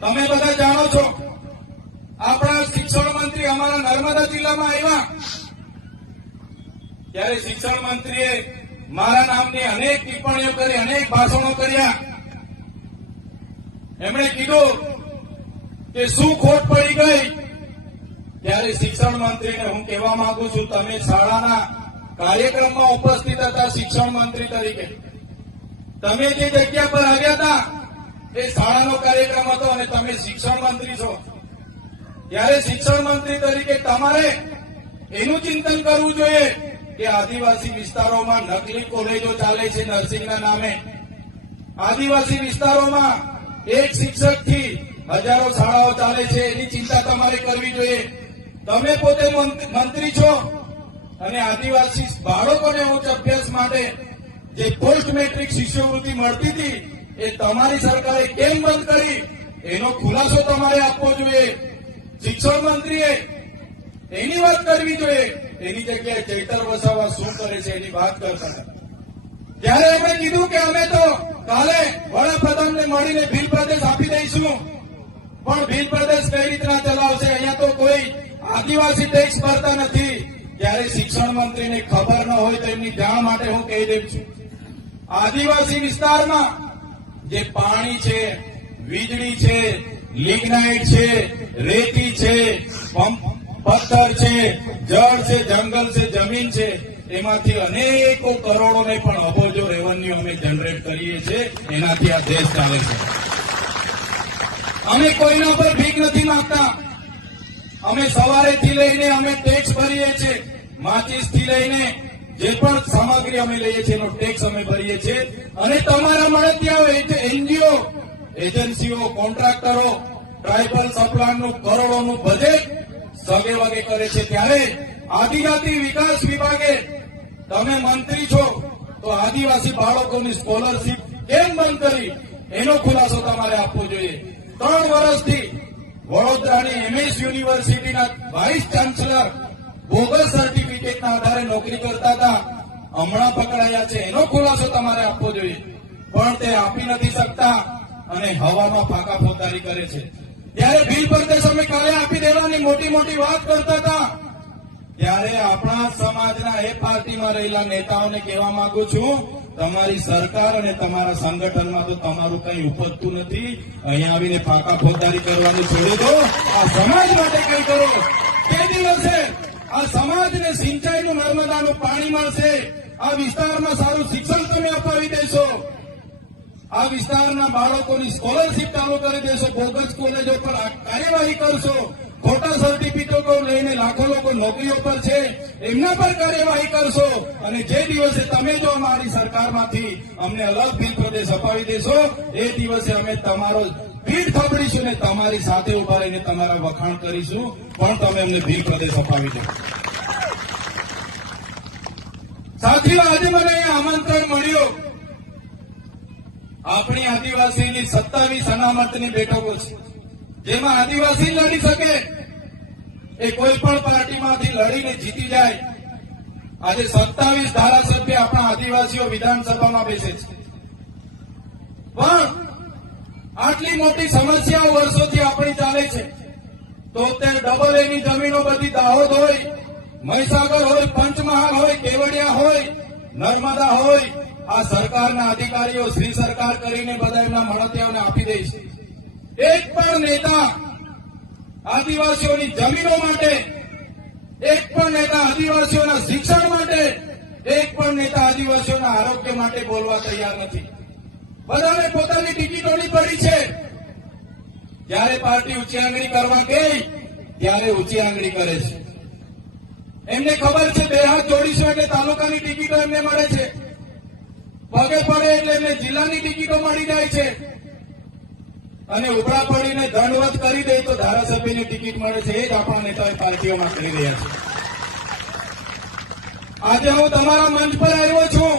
તમે બધા જાણો છો, આપણા શિક્ષણ મંત્રી અમારા નર્મદા જિલ્લામાં આવ્યા ત્યારે શિક્ષણ મંત્રીએ મારા નામની અનેક ટિપ્પણીઓ કરી, અનેક ભાષણો કર્યા. એમણે કીધું કે શું ખોટ પડી ગઈ. ત્યારે શિક્ષણ મંત્રીને હું કહેવા માંગુ છું, તમે શાળાના કાર્યક્રમમાં ઉપસ્થિત હતા. શિક્ષણ મંત્રી તરીકે તમે જે જગ્યા પર આવ્યા હતા એ શાળાનો કાર્યક્રમ હતો અને તમે શિક્ષણ મંત્રી છો. ત્યારે શિક્ષણ મંત્રી તરીકે તમારે એનું ચિંતન કરવું જોઈએ કે આદિવાસી વિસ્તારોમાં નકલી કોલેજો ચાલે છે નર્સિંગના નામે. આદિવાસી વિસ્તારોમાં એક શિક્ષકથી હજારો શાળાઓ ચાલે છે, એની ચિંતા તમારે કરવી જોઈએ. તમે પોતે મંત્રી છો અને આદિવાસી બાળકોને ઉચ્ચ અભ્યાસ માટે જે પોસ્ટ મેટ્રિક શિષ્યવૃત્તિ મળતી હતી એ તમારી સરકારે કેમ બંધ કરી, એનો ખુલાસો તમારે આપવો જોઈએ. શિક્ષણ મંત્રીએ એની વાત કરવી જોઈએ. એની જગ્યાએ ચૈતર વસાવા શું કરે છે એની વાત કરતા. ત્યારે એમણે કીધું કે અમે તો કાલે વડાપ્રધાનને મળીને ભીલ પ્રદેશ આપી દઈશું. પણ ભીલ પ્રદેશ કઈ રીતના ચલાવશે? અહીંયા તો કોઈ આદિવાસી ટેક્સ ભરતા નથી. ત્યારે શિક્ષણ મંત્રીને ખબર ન હોય તો એમની જાણ માટે હું કહી દઉં છું, આદિવાસી વિસ્તારમાં જે પાણી છે, વીજળી છે, લિગ્નાઇટ છે, રેતી છે, પથ્થર છે, જળ છે, જંગલ છે, જમીન છે, એમાંથી અનેકો કરોડો ને પણ અબજો રેવન્યુ અમે જનરેટ કરીએ છીએ. એનાથી આ દેશ ચાલે છે. અમે કોઈના પર ભીખ નથી માંગતા. અમે સવારેથી લઈને અમે ટેક્સ ભરીએ છીએ. માચીસથી લઈને જે પણ સામગ્રી અમે લઈએ છીએ એનો ટેક્સ અમે ભરીએ છીએ. અને તમારા મળતિયાઓ, એનજીઓ, એજન્સીઓ, કોન્ટ્રાક્ટરો ટ્રાઇબલ સપ્લાયનું કરોડોનું બજેટ સગે વગે કરે છે. ત્યારે આદિજાતિ વિકાસ વિભાગે, તમે મંત્રી છો તો આદિવાસી બાળકોની સ્કોલરશીપ કેમ બંધ કરી એનો ખુલાસો તમારે આપવો જોઈએ. 3 વર્ષથી વડોદરાની એમએસ યુનિવર્સિટીના વાઇસ ચાન્સલર બોગસ સર્ટિફિકેટના આધારે નોકરી કરતા હતા, હમણાં પકડાયા છે. એનો ખુલાસો તમારે આપવો જોઈએ. પણ તે આપી નથી શકતા અને હવામાં ફાંકા ફોતારી કરે છે. ત્યારે ભીલ પ્રદેશ અમે કાલે આપી દેવાની મોટી મોટી વાત કરતા હતા. ત્યારે આપણા સમાજના એ પાર્ટીમાં રહેલા નેતાઓને કહેવા માંગુ છું, તમારી સરકાર અને તમારા સંગઠનમાં તો તમારું કઈ ઉપજતું નથી. અહીંયા આવીને ફાંકા ફોતારી કરવાની છોડી દો. આ સમાજ માટે કઈ કરો. તે દિવસે આ સમાજને સિંચાઈનું નર્મદાનું પાણી મળશે. આ વિસ્તારમાં સારું શિક્ષણ તમે અપાવી દેશો. આ વિસ્તારના બાળકોની સ્કોલરશીપ ચાલુ કરી દેશો. બોગસ કોલેજો પર કાર્યવાહી કરશો. ખોટા સર્ટિફિકેટો લઈને લાખો લોકો નોકરીઓ પર છે, એમના પર કાર્યવાહી કરશો. અને જે દિવસે તમે જો અમારી સરકારમાંથી અમને અલગ ભીલ પ્રદેશ અપાવી દેશો, એ દિવસે અમે તમારો પીઠ થાબડીશું ને તમારી સાથે ઉભા રહીને તમારા વખાણ કરીશું. પણ તમે અમને ભીલ પ્રદેશ અપાવી દો. સાથીઓ, આજે મને અહીંયા આમંત્રણ મળ્યું. આપણી આદિવાસીની 27 અનામતની બેઠકો છે, જેમાં આદિવાસી લડી શકે. એ કોઈ પણ પાર્ટીમાંથી લડીને જીતી જાય. આજે 27 ધારાસભ્ય આપણા આદિવાસીઓ વિધાનસભામાં બેસે છે. પણ આટલી મોટી સમસ્યાઓ વર્ષોથી આપણી ચાલે છે. 73 એની જમીનો બધી દાહોદ હોય, મહીસાગર હોય, પંચમહાલ હોય, કેવડિયા હોય, નર્મદા હોય, આ સરકારના અધિકારીઓ શ્રી સરકાર કરીને બધા એમના મળતિયાઓને આપી દે છે. એક પણ નેતા આદિવાસીઓની જમીનો માટે, એક પણ નેતા આદિવાસીઓના શિક્ષણ માટે, એક પણ નેતા આદિવાસીઓના આરોગ્ય માટે બોલવા તૈયાર નથી. બધાને પોતાની ટિકિટોની પડી છે. જ્યારે પાર્ટી ઊંચી આંગળી કરવા ગઈ ત્યારે ઊંચી આંગળી કરે છે. એમને ખબર છે 2 હાથ જોડીશું એટલે તાલુકાની ટિકિટો એમને મળે છે. પગે પડે એટલે એમને જિલ્લાની ટિકિટો મળી જાય છે. અને ઉપરા પડીને દંડવત કરી દે તો ધારાસભ્યની ટિકિટ મળે છે. એ જ આપણા નેતાઓ પાર્ટીઓમાં કરી રહ્યા છે. આજે હું તમારા મંચ પર આવ્યો છું.